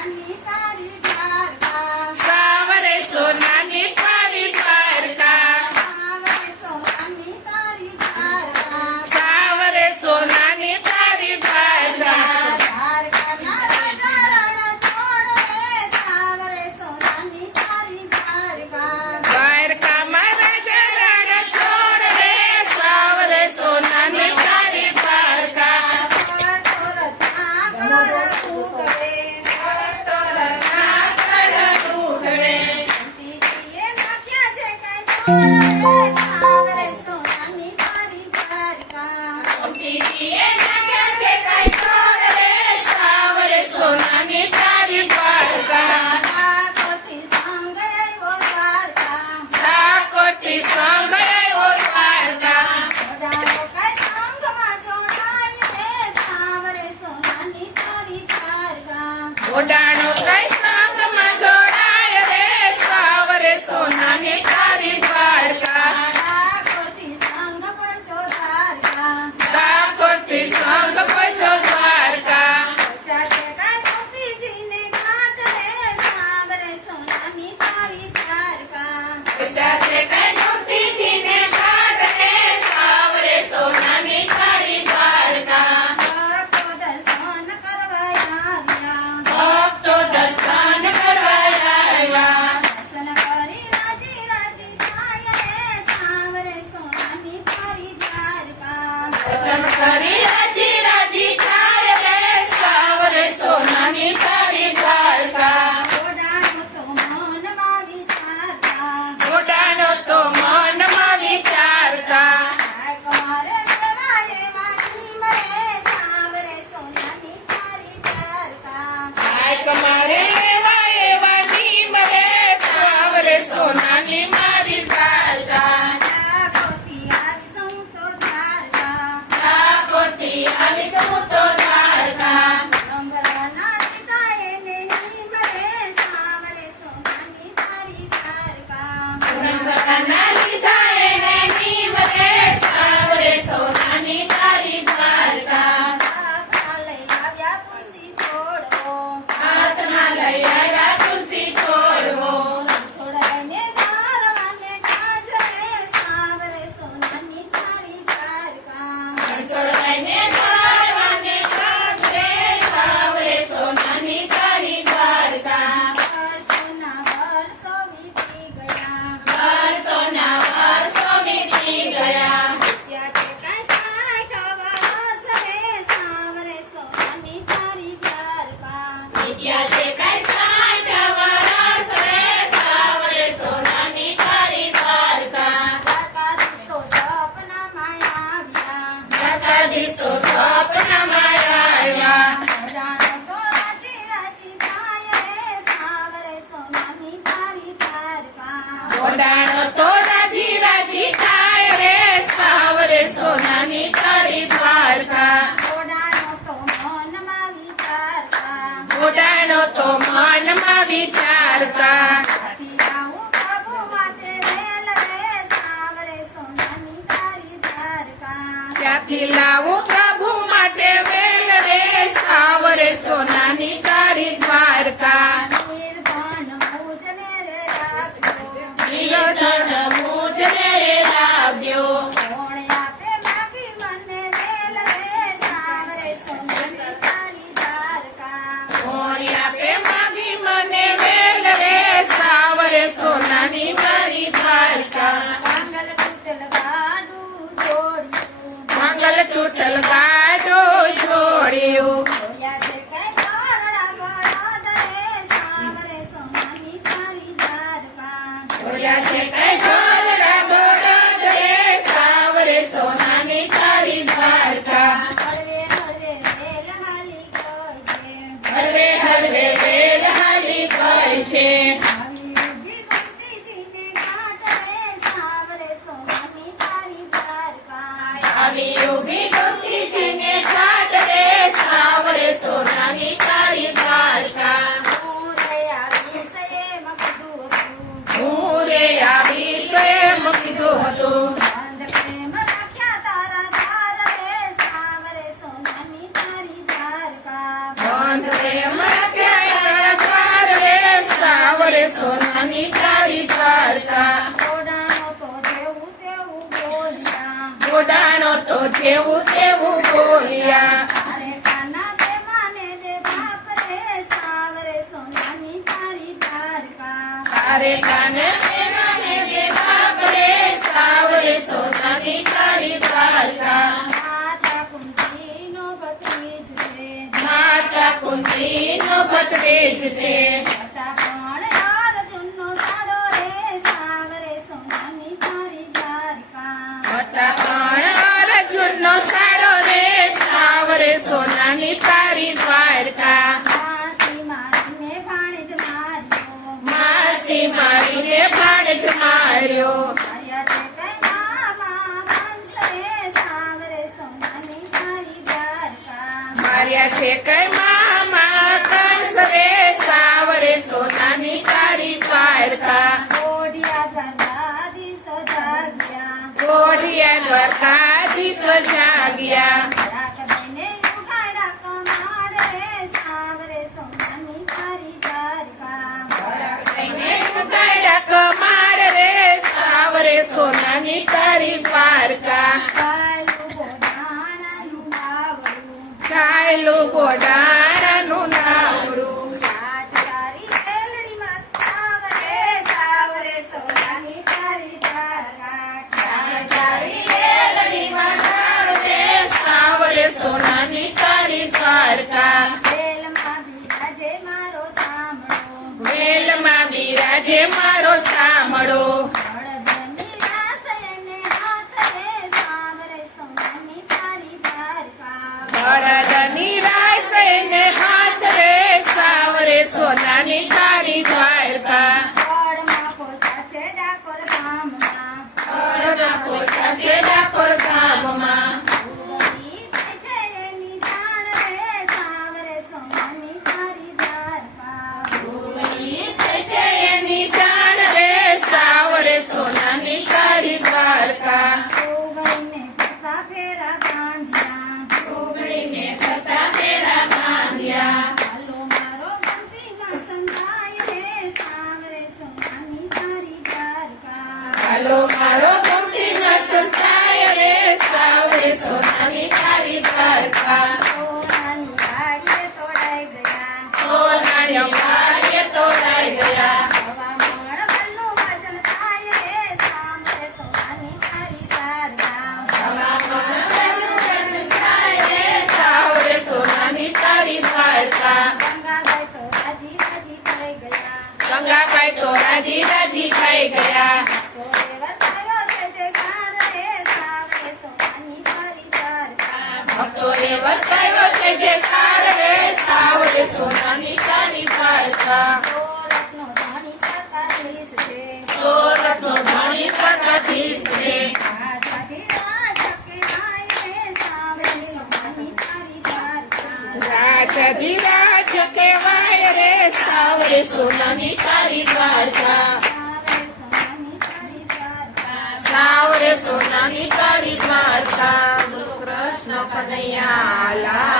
સોનાની તારી દ્વારકા સાવરે સોનાની તારી દ્વારકા સાવરે સોનાની તારી દ્વારકા સાવરે સોનાની તારી દ્વારકા દ્વારકાના રાજા રણ છોડ રે સાવરે સોનાની તારી દ્વારકા દ્વારકામાં રાજા રણ છોડ રે સાવરે સોનાની તારી દ્વારકા ગોમતીજીએ નાખ્યા છે કાંઈ છોડ રે સાવરે સોનાની તારી દ્વારકા ઠાકોરથી સંગ આવ્યો દ્વારકા જોડાણો કઈ સંગમાં જોડાય રે સાવરે સોનાની તારી દ્વારકા ઠાકોરથી સંગ પંચો દ્વારકા પચાસે કઈ ગોમતીજીને ઘાટ રે સાવરે સોનાની તારી દ્વારકા ભક્તો દર્શન કરવા આવ્યા દર્શન કરી રાજી રાજી થાય રે સાવરે સોનાની તારી દ્વારકા જોડાણો તો મનમાં વિચારતા કાંઈ કમારે એવા એવા નીમ રે સાવરે સોનાની મારી દ્વારકા ઠાકોરથી આવીશું તો દ્વારકા પૂનમના લીધા એને નીમ રે સાવરે સોનાની તારી દ્વારકા હાથમાં લઈ આવ્યા તુલસી છોડવો છોડવાને ધારવાને કાજ રે સાવરે સોનાની તારી દ્વારકા વર્ષોના વર્ષો વીતી ગયા વિદ્યા છે કઈ 60 વરસ રે સાવરે સોનાની તારી દ્વારકા દ્વારકાધીશ તો સ્વપ્નમાં આવ્યા જોડાણો તો રાજી રાજી થાય રે સાવરે સોનાની તારી દ્વારકા જોડાણો તો મનમાં વિચારતા ક્યાંથી લાવું પ્રભુ માટે વેલ રે સાવરે સોનાની તારી દ્વારકા નિર્ધન મુજને રે લાગ્યો કોણ આપે માગી મને વેલ રે સાવરે સોનાની મારી દ્વારકા મંગલ તૂટલ ગાડો છોડ્યું છોડ્યા છે કઈ જોરડા બળદ રે સાવરે સોનાની તારી દ્વારકા હરવે હરવે વેલ હાલી ગઈ છે આવી ઊભી ગોમતીજીને ઘાટ રે સાવરે સોનાની તારી દ્વારકા હું રે આવી સ્વયં કીધું હતું બંધ પ્રેમ રાખ્યા તારા સાવરે સોનાની તારી દ્વારકા જોડાણો તો જેવું તેવું બોલ્યા જોડાણો તો જેવું તેવું બોલ્યા અરે કાના બે માને બે બાપ રે સાવરે સોનાની તારી દ્વારકા તારે કાને સેનાને બે બાપ રે સાવરે સોનાની તારી દ્વારકા માતા કુંતીનો ભત્રીજ છે માતા કુંતીનો ભત્રીજ છે હતા પણ અર્જુનનો સાડો રે સાવરે સોનાની તારી દ્વારકા હતા પણ અર્જુનનો સાડો રે સાવરે સોનાની તારી દ્વારકા માસી મારીને ભાણેજ માર્યો માસી મારીને ભાણેજ માર્યો માર્યા તે કઈ મામા કંસ રે સાવરે સોનાની તારી દ્વારકા માર્યા છે કઈ મામા કંસ રે સાવરે સોનાની તારી દ્વારકા ઓઢિયા દ્વારકાધીશો જાગ્યા કોઢિયા દ્વારકાધીશ જાગ્યા રાખ દઈને ઉઘાડા કમાડ રે સાવરે સોનાની તારી દ્વારકા ઉગાડ્યા કમાડ રે સાવરે સોનાની તારી દ્વારકા કાલું બોડાણાનું બાવળું ચાયલું બોડાણાનું નાવડું રાજ તારી વેલડીમાં સાવરે સાવરે સોનાની તારી દ્વારકા તારી વેલડીમાં નાવડે સાવરે સોનાની તારી દ્વારકા વેલમાં બિરાજે મારો સાંભળો વેલમાં બિરાજે મારો સામળો હળદરની રાસ એને હાથ રે સાવરે સોનાની તારી દ્વારકા બળદની રાસ એને હાથ રે સાવરે સોનાની તારી દ્વારકા ગળમાં પોતા છે ડાકોર ધામમાં બળદના પોતા છે ડાકોર ગામમાં ઉગડી થઈ છે એની જાણ રે સાવરે સોનાની તારી દ્વારકા ઉગી છે એની જાણ રે સાવરે સોનાની તારી દ્વારકા ઉગડીને કરતા ફેરા બાંધ્યા ઉગડીને કરતા ફેરા બાંધ્યા હાલો મારો બંદીમાં સંતાય રે સાવરે સોનાની તારી દ્વારકા હાલો મારો ગમતીમાં સંતાય રે સાવરે સોનાની તારી દ્વારકા સોનાની ગાડીએ તોડાઈ ગયા સોનાની વાડીએ તોડાઈ ગયા હવા મોણ બલ્લું ભજન થાય રે સાવરે સોનાની તારી દ્વારકા સાવરે સોનાની તારી દ્વારકા ગંગાબાઈ તો રાજી રાજી થઈ ગયા ગંગાબાઈ તો રાજી રાજી થઈ ગયા તો એવા તારો છે જયકાર રે સાવરે સોનાની તારી દ્વારકા ભક્તો એ વર્તાયો છે જે કાર રે સાવરે સોનાની તારી દ્વારકા સોરઠનો ધણી તકાધીશ છે સોરઠનો ધણી પ્રકાધીશ છે આઝાદી રાજ કહેવાય રે સાવરે સોનાની તારી દ્વારકા રાજાધિરાજ કહેવાય રે સાવરે સોનાની તારી દ્વારકા સાવરે સોનાની તારી દ્વારકા સાવરે સોનાની તારી દ્વારકા કૃષ્ણ કનૈયા લાલ